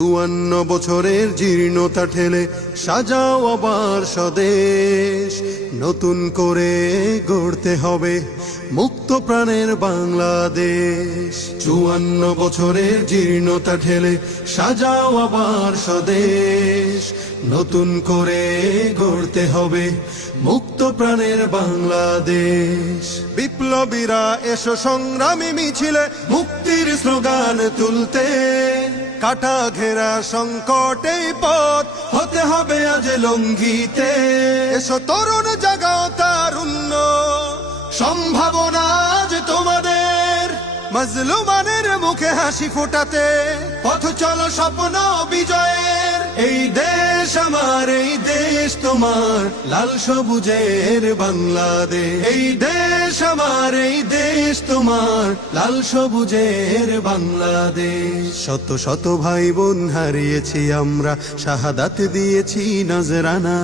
52 বছরের জীর্ণতা ঠেলে সাজাও আবার স্বদেশ, নতুন করে গড়তে হবে মুক্ত প্রাণের বাংলাদেশ। 54 বছরের জীর্ণতা ঠেলে সাজাও আবার স্বদেশ, নতুন করে গড়তে হবে মুক্ত প্রাণের বাংলাদেশ। বিপ্লবীরা এসো সংগ্রামী মিছিলে মুক্তির স্লোগান তুলতে, কাটা ঘেরা সংকটে পথ হতে হবে আজ লঙ্ঘিতে। এসো তরুণ জাগাও তারুণ্য সম্ভাবনা আজ তোমাদের, মাজলুমানের মুখে হাসি ফোটাতে পথ চলো স্বপ্ন বিজয়ের। এই দেশ আমার, এই দেশ তোমার, লাল সবুজের বাংলাদেশ। এই দেশ আমার, এই দেশ তোমার, লাল সবুজের বাংলাদেশ। শত শত ভাই বোন হারিয়েছি আমরা, শাহাদাত দিয়েছি নজরানা।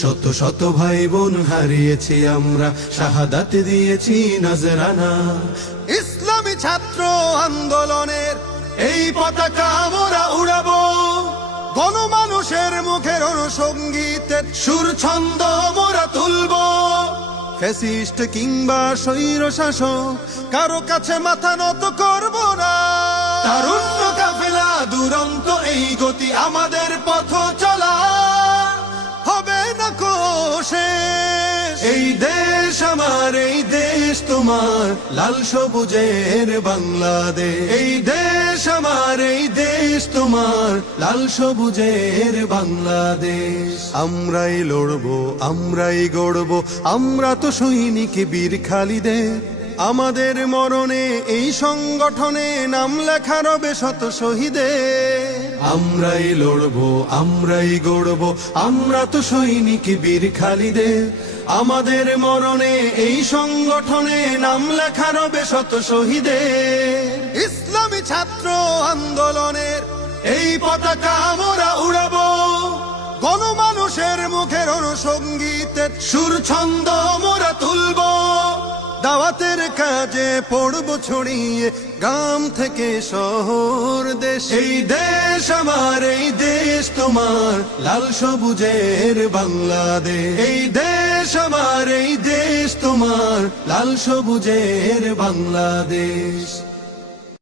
শত শত ভাই বোন হারিয়েছি আমরা, শাহাদাত দিয়েছি নজরানা। ইসলামী ছাত্র আন্দোলনের এই পতাকা আমরা উড়াবো, গণমানুষের মুখের অনুসঙ্গীতের সুর ছন্দ মোরা তুলবো। ফ্যাসিস্ট কিংবা স্বৈর শাসক কারো কাছে মাথা নত করব না। তারুণ্য কাফেলা দুরন্ত এই গতি, আমাদের পথ চলা হবে না শেষ। এই দেশ আমার, এই দেশ তোমার, লাল সবুজের বাংলাদেশ। এই দেশ আমার, এই দেশ তোমার, লাল সবুজের বাংলাদেশ। আমরাই লড়বো, আমরাই গড়বো, আমরা তো সৈনিক বীর খালিদের। আমাদের মরণে এই সংগঠনে নাম লেখা রবে শত শহীদের। আমরাই লড়বো, আমরাই গড়বো, আমরা তো সৈনিক বীর খালিদের। আমাদের মরণে এই সংগঠনে নাম লেখা রবে শত শহীদের। ইসলামী ছাত্র আন্দোলনের এই পতাকা আমরা উড়াবো, গণমানুষের মুখের অনুসঙ্গীতের সুর ছন্দ মোরা তুলবো। দাওয়াতের কাজে পড়বো ছড়িয়ে গ্রাম থেকে শহর দেশ। এই দেশ আমার, এই দেশ তোমার, লাল সবুজের বাংলাদেশ। এই দেশ আমার, এই দেশ তোমার, লাল সবুজের বাংলাদেশ।